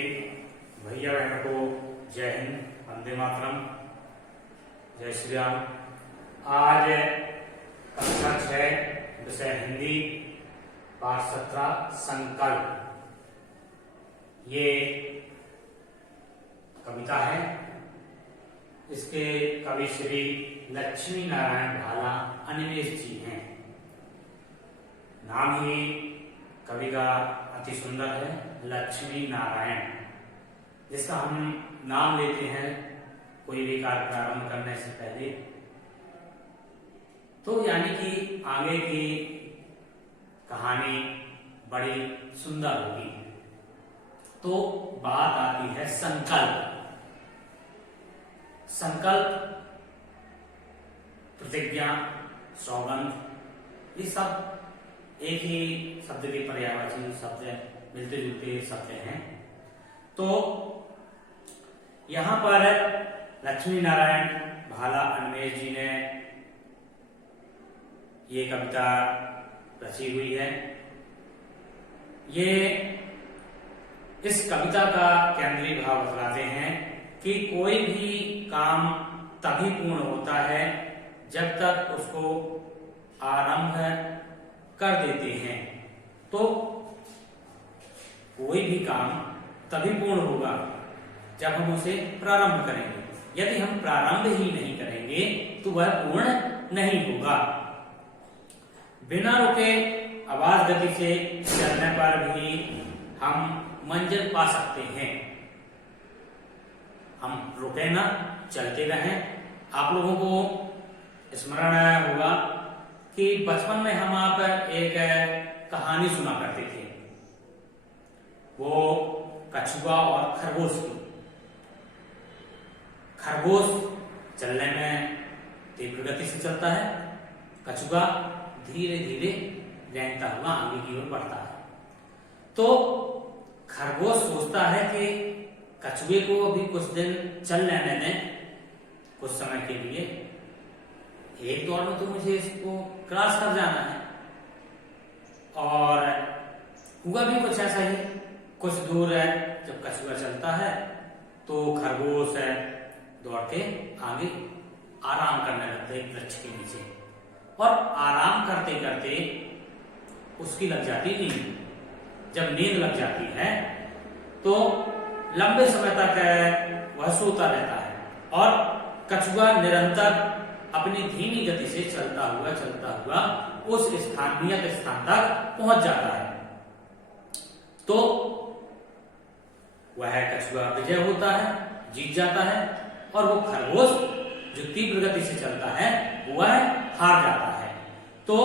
भैया बहनों को जय हिंद, वंदे मातरम, जय श्री राम। आज कक्षा 6 विषय हिंदी पाठ 17 संकल्प, ये कविता है। इसके कवि श्री लक्ष्मी नारायण भाला अनिमेष जी हैं। नाम ही कवि का अति सुंदर है, लक्ष्मी नारायण, जिसका हम नाम लेते हैं कोई भी कार्य प्रारंभ करने से पहले, तो यानी कि आगे की कहानी बड़ी सुंदर होगी। तो बात आती है संकल्प। संकल्प, प्रतिज्ञा, सौगंध, ये सब एक ही शब्द के पर्यायवाची शब्द, मिलते जुलते शब्द हैं। तो यहां पर लक्ष्मी नारायण भाला अनिमेष जी ने ये कविता रची हुई है। ये इस कविता का केंद्रीय भाव बतलाते हैं कि कोई भी काम तभी पूर्ण होता है जब तक उसको आरंभ कर देते हैं। तो कोई भी काम तभी पूर्ण होगा जब हम उसे प्रारंभ करेंगे। यदि हम प्रारंभ ही नहीं करेंगे तो वह पूर्ण नहीं होगा। बिना रुके आवाज गति से चलने पर भी हम मंजिल पा सकते हैं। हम रुके ना, चलते रहें। आप लोगों को स्मरण होगा कि बचपन में हम आप एक कहानी सुना करते थे, वो कछुआ और खरगोश की। खरगोश चलने में तीव्र गति से चलता है, कछुआ धीरे धीरे रेंगता हुआ आगे की ओर बढ़ता है। तो खरगोश सोचता है कि कछुए को अभी कुछ दिन चल लेने दें, कुछ समय के लिए, एक दौर में तो मुझे इसको क्रॉस कर जाना है। और हुआ भी कुछ ऐसा ही। कुछ दूर है जब कछुआ चलता है तो खरगोश दौड़ के आगे आराम करने लगता है वृक्ष के नीचे, और आराम करते करते उसकी लग जाती नींद। जब नींद लग जाती है तो लंबे समय तक वह सोता रहता है, और कछुआ निरंतर अपनी धीमी गति से चलता हुआ उस नियत स्थान तक पहुंच जाता है। तो वह कछुआ विजय होता है, जीत जाता है, और वो खरगोश जो तीव्र गति से चलता है वह हार जाता है। तो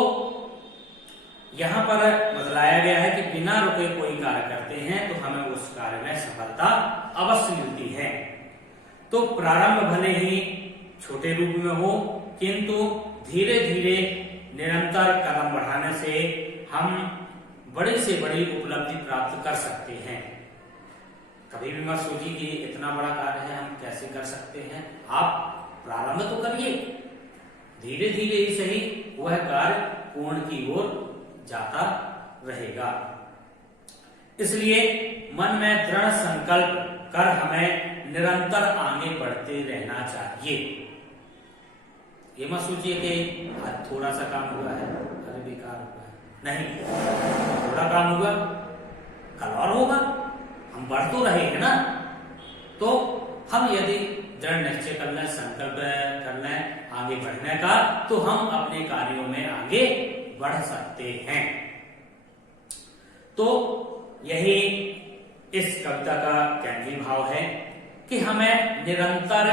यहां पर बतलाया गया है कि बिना रुके कोई कार्य करते हैं तो हमें उस कार्य में सफलता अवश्य मिलती है। तो प्रारंभ भले ही छोटे रूप में हो, किंतु धीरे धीरे निरंतर कदम बढ़ाने से हम बड़ी से बड़ी उपलब्धि प्राप्त कर सकते हैं। कभी भी मत सोचिए कि इतना बड़ा कार्य है, हम कैसे कर सकते हैं। आप प्रारंभ तो करिए, धीरे धीरे ही सही वह कार्य पूर्ण की ओर जाता रहेगा। इसलिए मन में दृढ़ संकल्प कर हमें निरंतर आगे बढ़ते रहना चाहिए। ये मत सोचिए कि आज थोड़ा सा काम हुआ है, अरे बेकार हुआ है। नहीं, थोड़ा काम हुआ, कल और होगा। हम बढ़ तो रहेंगे ना। तो हम यदि दृढ़ निश्चय कर लें, संकल्प कर लें आगे बढ़ने का, तो हम अपने कार्यों में आगे बढ़ सकते हैं। तो यही इस कविता का केंद्रीय भाव है कि हमें निरंतर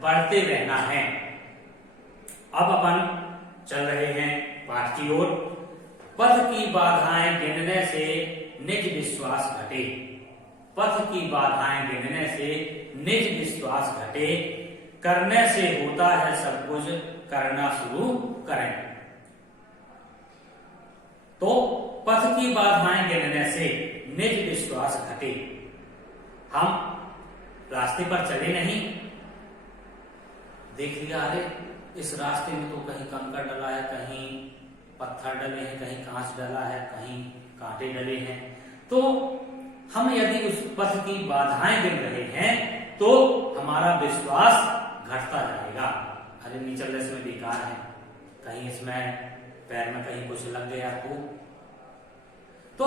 बढ़ते रहना है। अब अपन चल रहे हैं पाठ की ओर। पथ की बाधाएं गिनने से निज विश्वास घटे। पथ की बाधाएं गिनने से निज विश्वास घटे। करने से होता है सब कुछ, करना शुरू करें। तो पथ की बाधाएं गिनने से निज विश्वास घटे। हम रास्ते पर चले नहीं, देख लिया अरे इस रास्ते में तो कहीं कंकड़ डला है, कहीं पत्थर डले हैं, कहीं कांच डला है, कहीं कांटे डले हैं। तो हम यदि उस पथ की बाधाएं गिन रहे हैं तो हमारा विश्वास घटता जाएगा। अरे नहीं चल रहा, इसमें बेकार है, कहीं इसमें पैर में कहीं कुछ लग गया तो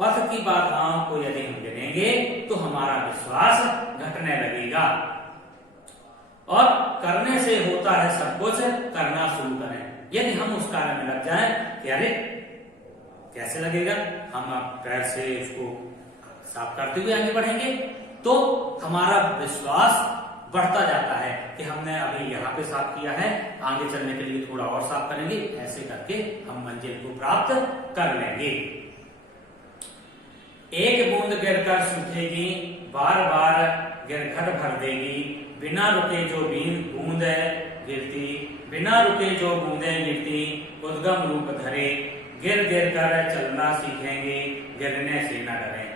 पथ की बाधाओं को यदि हम गिनेंगे तो हमारा विश्वास घटने लगेगा। और करने से होता है सब कुछ, करना शुरू करें। यदि हम उस कार्य में लग जाएं कि अरे कैसे लगेगा, हम पैर से उसको साफ करते हुए आगे बढ़ेंगे तो हमारा विश्वास बढ़ता जाता है कि हमने अभी यहाँ पे साफ किया है, आगे चलने के लिए थोड़ा और साफ करेंगे, ऐसे करके हम मंजिल को प्राप्त कर लेंगे। एक बूंद गिरकर सूखेगी, बार बार गिरघट भर देगी, बिना रुके जो बूंद गिरती, बिना रुके जो बूंदें गिरती, उद्गम रूप धरे, गिर गिर कर चलना सीखेंगे, गिरने से न डरें।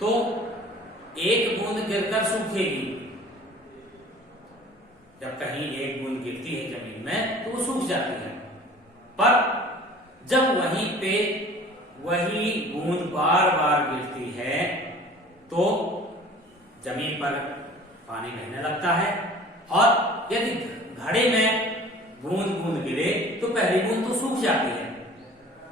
तो एक बूंद गिरकर सूखेगी, जब कहीं एक बूंद गिरती है जमीन में तो वो सूख जाती है, पर जब वहीं पे वही बूंद बार बार गिरती है तो जमीन पर पानी बहने लगता है। और यदि घड़े में बूंद बूंद गिरे तो पहली बूंद तो सूख जाती है,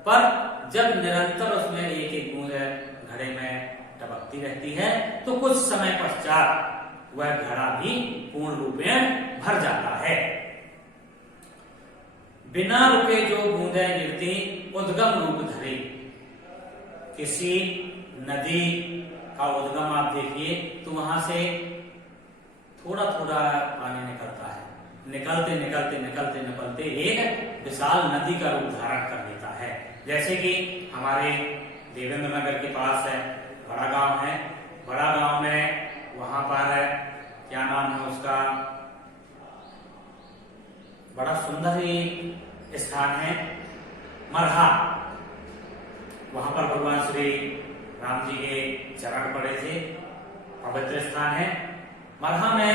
पर जब निरंतर उसमें एक एक बूंद घड़े में टपकती रहती है तो कुछ समय पश्चात वह घड़ा भी पूर्ण रूपेण भर जाता है। बिना रुके जो बूंदें गिरती, उद्गम रूप धरे। किसी नदी का उद्गम आप देखिए तो वहां से थोड़ा थोड़ा पानी निकलता है, निकलते निकलते निकलते निकलते एक विशाल नदी का रूप धारण कर लेता है। जैसे कि हमारे देवेंद्र नगर के पास है बड़ा गांव है, बड़ा गांव में वहां पर क्या नाम है उसका, बड़ा सुंदर ही स्थान है मरहा। वहां पर भगवान श्री राम जी के चरण पड़े थे, पवित्र स्थान है। मरहा में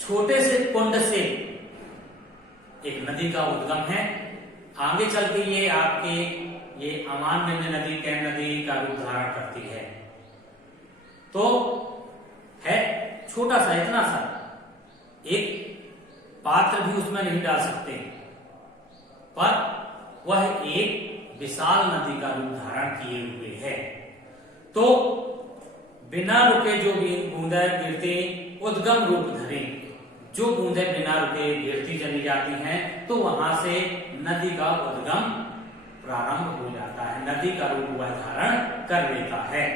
छोटे से कुंड से एक नदी का उद्गम है। आगे चल के ये आपके ये अमान्य में नदी, कैन नदी का रूप धारण करती है। तो है छोटा सा, इतना सा, एक पात्र भी उसमें नहीं डाल सकते, पर वह एक विशाल नदी का रूप धारण किए हुए है। तो बिना रुके जो बूंदें गिरती, उद्गम रूप धरे। जो बूंदें बिना रुके गिरती चली जाती हैं तो वहां से नदी का उद्गम प्रारंभ हो जाता है, नदी का रूप वह धारण कर लेता है।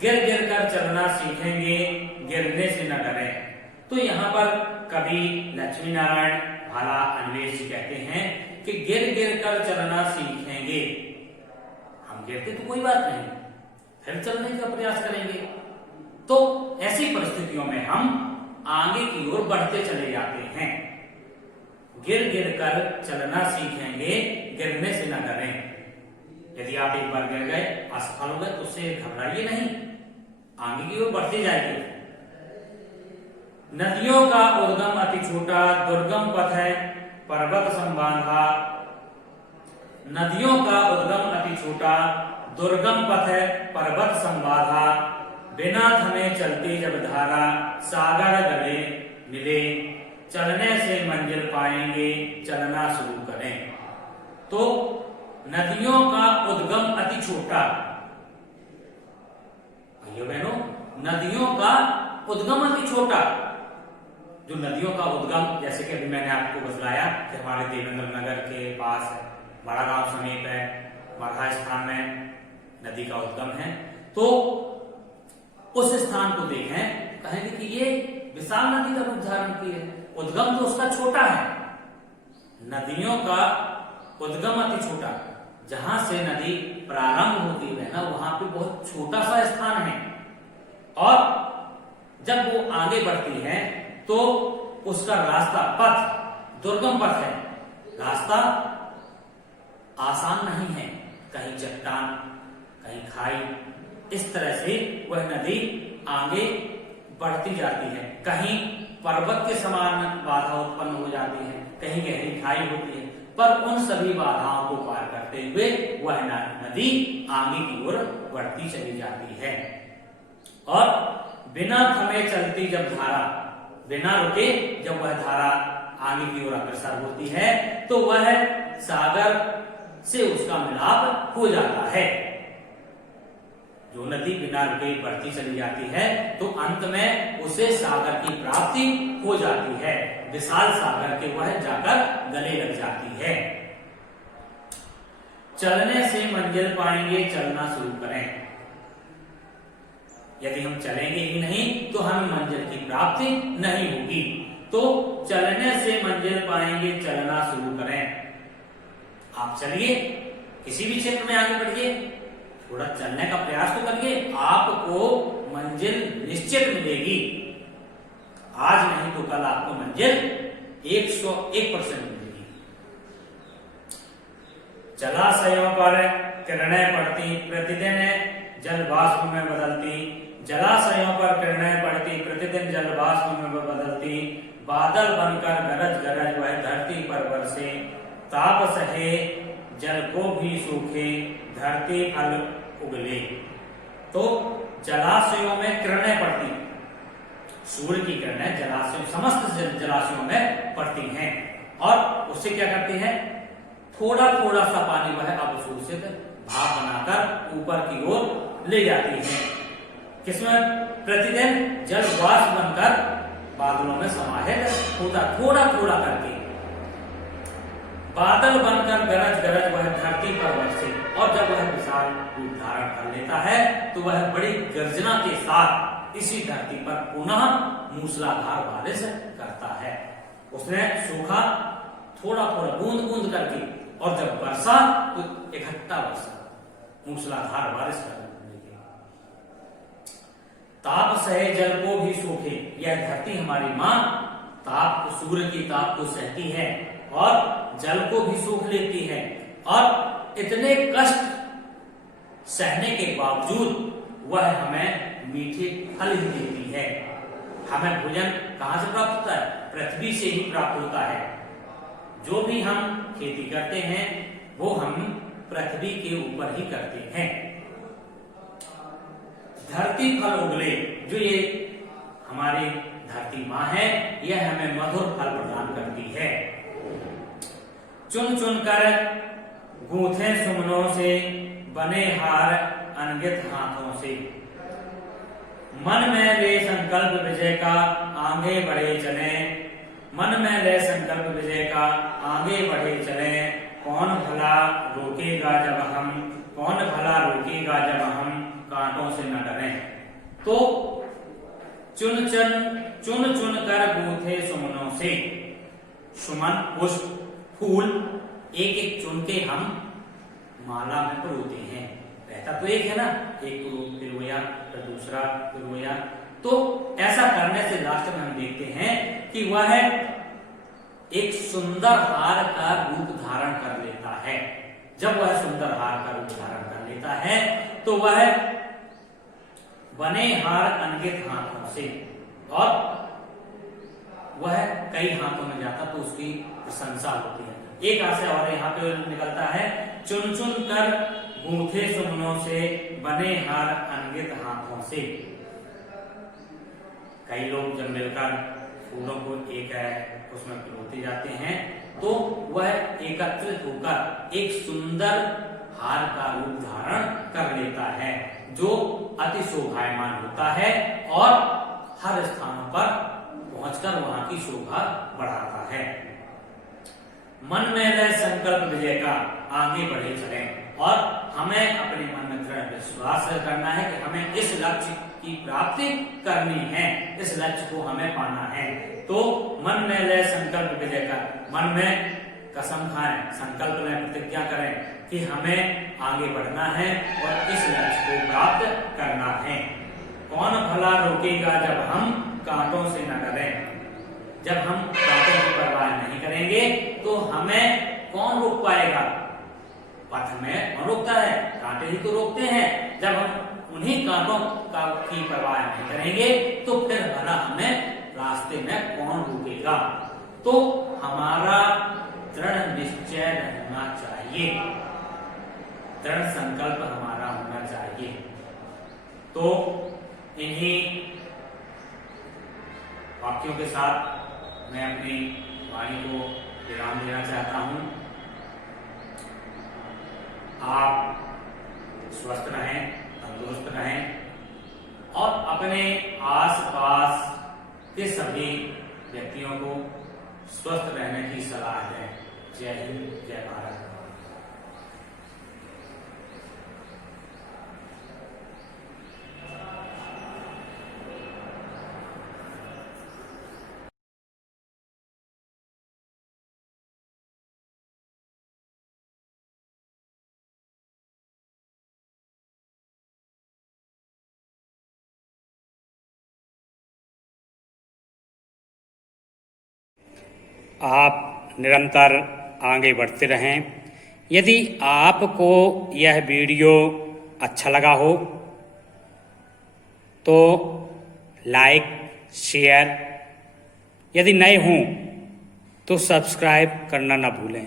गिर गिर कर चलना सीखेंगे, गिरने से न डरें। तो यहाँ पर कवि लक्ष्मी नारायण भाला अन्वेष जी कहते हैं कि गिर गिर कर चलना सीखेंगे। हम गिरते तो कोई बात नहीं, फिर चलने का प्रयास करेंगे। तो ऐसी परिस्थितियों में हम आगे की ओर बढ़ते चले जाते हैं। गिर गिर कर चलना सीखेंगे, गिरने से न डरें। यदि आप एक बार गिर गए, असफल हो गए तो उससे घबराइए नहीं, आगे की ओर बढ़ते जाइए। नदियों का उद्गम अति छोटा, दुर्गम पथ है पर्वत संबांधा। नदियों का उद्गम अति छोटा, दुर्गम पथ है पर्वत संबाधा। बिना थमे चलती जब धारा, सागर गले मिले। चलने से मंजिल पाएंगे, चलना शुरू करें। तो नदियों का उद्गम अति छोटा, भाइयों बहनों, नदियों का उद्गम अति छोटा। जो नदियों का उद्गम, जैसे कि अभी मैंने आपको बतलाया कि हमारे देवेंद्र नगर के पास बड़ा गांव समीप है, मरहा स्थान में नदी का उद्गम है। तो उस स्थान को देखें, कहेंगे कि ये विशाल नदी का रूप धारण की है, उद्गम तो उसका छोटा है। नदियों का उद्गम अति छोटा, जहां से नदी प्रारंभ होती है ना, वहां पे बहुत छोटा सा स्थान है। और जब वो आगे बढ़ती है तो उसका रास्ता, पथ दुर्गम पथ है, रास्ता आसान नहीं है। कहीं चट्टान, कहीं खाई, इस तरह से वह नदी आगे बढ़ती जाती है। कहीं पर्वत के समान बाधा उत्पन्न हो जाती है, कहीं गहरी खाई होती है। पर उन सभी बाधाओं को पार करते हुए वह नदी आगे की ओर बढ़ती चली जाती है। और बिना थमे चलती जब धारा, बिना रुके जब वह धारा आगे की ओर अग्रसर होती है तो वह सागर से उसका मिलाप हो जाता है। जो नदी बिना रुके बढ़ती चली जाती है तो अंत में उसे सागर की प्राप्ति हो जाती है, विशाल सागर के वह जाकर गले लग जाती है। चलने से मंजिल पाएंगे, चलना शुरू करें। यदि हम चलेंगे ही नहीं तो हमें मंजिल की प्राप्ति नहीं होगी। तो चलने से मंजिल पाएंगे, चलना शुरू करें। आप चलिए, किसी भी क्षेत्र में आगे बढ़िए, थोड़ा चलने का प्रयास तो करिए, आपको मंजिल निश्चित मिलेगी। आज नहीं तो कल आपको मंजिल 101% मिलेगी। जलाशयों पर किरणें पड़ती, प्रतिदिन जल वाष्प में बदलती। जलाशयों पर किरणें पड़ती, प्रतिदिन जल वाष्प में बदलती। बादल बनकर गरज गरज वह धरती पर बरसे। ताप सहे जल को भी सूखे, धरती फल उगले। तो जलाशयों में किरणें पड़ती, सूर्य की किरणें जलाशयों, समस्त जलाशयों में पड़ती हैं और उससे क्या करती है, थोड़ा थोड़ा सा पानी वह अवशोषित भाप बनाकर ऊपर की ओर ले जाती है। किसमें? प्रतिदिन जल वाष्प बनकर बादलों में समाहित होता, थोड़ा थोड़ा करके। बादल बनकर गरज गरज वह धरती पर बरसे, और जब वह विशाल रूप धारण कर लेता है तो वह बड़ी गर्जना के साथ इसी धरती पर पुनः मूसलाधार बारिश करता है। उसने सूखा थोड़ा थोड़ा बूंद बूंद करके, और जब बरसा तो इकट्ठा बरसा, मूसलाधार बारिश कर। ताप सहे जल को भी सूखे, यह धरती हमारी माँ ताप को, सूर्य की ताप को सहती है और जल को भी सूख लेती है, और इतने कष्ट सहने के बावजूद वह हमें मीठे फल ही देती है। हमें भोजन कहां से प्राप्त होता है? पृथ्वी से ही प्राप्त होता है। जो भी हम खेती करते हैं वो हम पृथ्वी के ऊपर ही करते हैं। धरती फल उगले, जो ये हमारी धरती माँ है, यह हमें मधुर फल प्रदान करती है। चुन चुन कर गूंथे सुमनों से, बने हार अनगित हाथों से। मन में ले संकल्प विजय का, आगे बढ़े चले। मन में ले संकल्प विजय का, आगे बढ़े चले। कौन भला रोकेगा जब हम, कौन भला रोकेगा जब हम कांटों से न डरें। तो चुन चुन कर गूंथे सुमनों से, सुमन पुष्प फूल एक एक चुन के हम माला में परोते हैं। रहता तो एक है ना, एक फिर रोया, फिर दूसरा, फिर रोया। तो ऐसा करने से लास्ट में हम देखते हैं कि वह एक सुंदर हार का रूप धारण कर लेता है। जब वह सुंदर हार का रूप धारण कर लेता है तो वह बने हार अनगित हाथों से, और वह कई हाथों में जाता तो उसकी प्रशंसा होती है। एक हाथ से और यहाँ पे निकलता है, चुन चुन कर गूंथे सुमनों से, बने हार अनगित हाथों से। कई लोग जब मिलकर फूलों को एक उसमें पिरोते जाते हैं तो वह एकत्रित होकर एक सुंदर हार का रूप धारण कर लेता है, जो अति शोभायमान होता है और हर स्थानों पर पहुंचकर वहां की शोभा बढ़ाता है। मन में रहे संकल्प विजय का, आगे बढ़े चले, और हमें अपने मन में दृढ़ विश्वास करना है कि हमें इस लक्ष्य की प्राप्ति करनी है, इस लक्ष्य को हमें पाना है। तो मन में रहे संकल्प विजय का, मन में कसम खाएं, संकल्प में प्रतिज्ञा करें कि हमें आगे बढ़ना है और इस लक्ष्य को प्राप्त करना है। कौन भला रोकेगा जब हम कांटों से न डरें। जब हम कांटों की परवाह नहीं करेंगे तो हमें कौन रोक पाएगा। पथ में कौन रोकता है? कांटे ही तो रोकते हैं। जब हम उन्हीं कांटों की परवाह नहीं करेंगे तो फिर भला हमें रास्ते में कौन रोकेगा। तो हमारा दृढ़ निश्चय रहना चाहिए, दृढ़ संकल्प हमारा होना चाहिए। तो इन्हीं वाक्यों के साथ मैं अपनी वाणी को विराम देना चाहता हूं। आप स्वस्थ रहें, तंदुरुस्त रहें और अपने आसपास के सभी व्यक्तियों को स्वस्थ रहने की सलाह दें। जय हिंद, जय भारत। आप निरंतर आगे बढ़ते रहें। यदि आपको यह वीडियो अच्छा लगा हो तो लाइक, शेयर, यदि नए हों तो सब्सक्राइब करना ना भूलें।